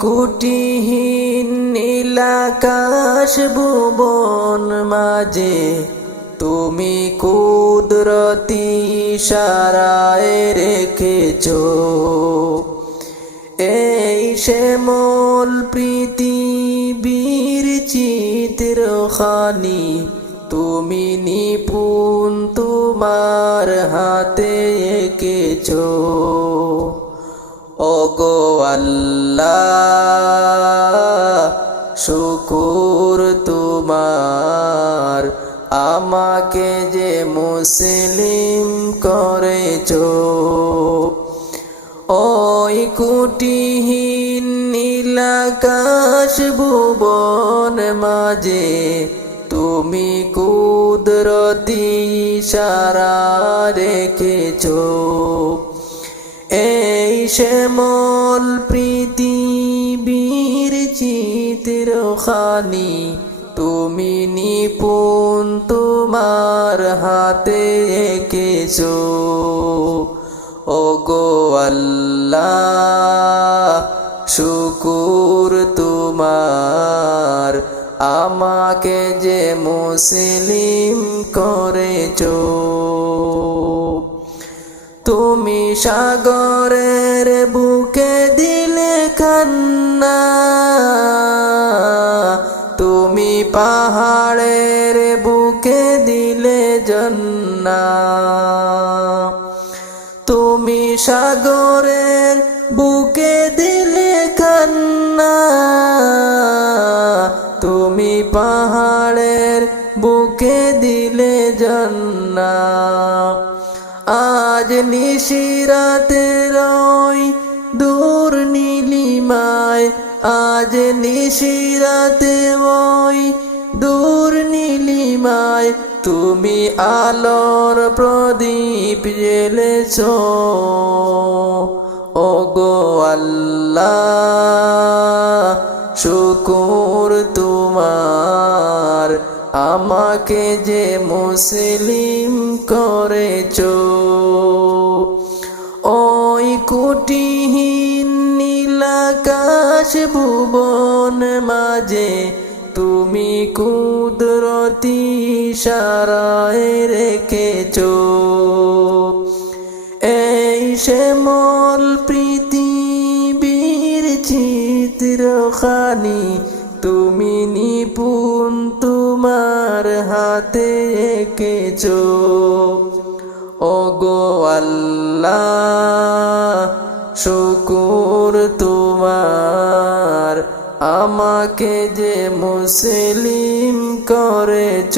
কুটিহীন নীলাকাশ ভুবন মাঝে, তুমি কুদরতি সারায় রেখেছ। এই শ্যামল পৃথিবীর চিত্রখানি, তুমি নিপুণ তোমার হাতে এঁকেছ। ওগো আল্লাহ, শুকুর তোমার। আমাকে যে মুসলিম করেছ, ওই কুটিহীন নীলাকাশ ভুবন মাঝে তুমি কুদরতি সারা রেখেছ। এই শ্যামল পৃথিবীর চিত্রখানি, তুমি নিপুণ তোমার হাতে এঁকেছ। ও গো আল্লাহ, শুকুর তোমার, আমাকে যে মুসলিম করেছ। সাগরের বুকে দিলে কান্না। তুমি পাহাড়ের বুকে দিলে জন্না। তুমি সাগরের বুকে দিলে কান্না। তুমি পাহাড়ের বুকে দিলে জন্না। নিশিরাতে রই দূর নীলিমায়, আজ নিশিরাতে ওই দূর নীলিমায়। তুমি আলোর প্রদীপ জেলেছ ও গো আল্লাহ, শুকুর তোমার। আমাকে যে মুসলিম করেছ, ওই কুটিহীন নীলাকাশ ভুবন মাঝে তুমি কুদরতি সারায় রেখেছ। এই শ্যামল পৃথিবীর চিত্রখানি তুমি নিপুণ তোমার হাতে কেচো ও গো আল্লাহ শুকুর তোমার। আমাকে যে মুসলিম করেছ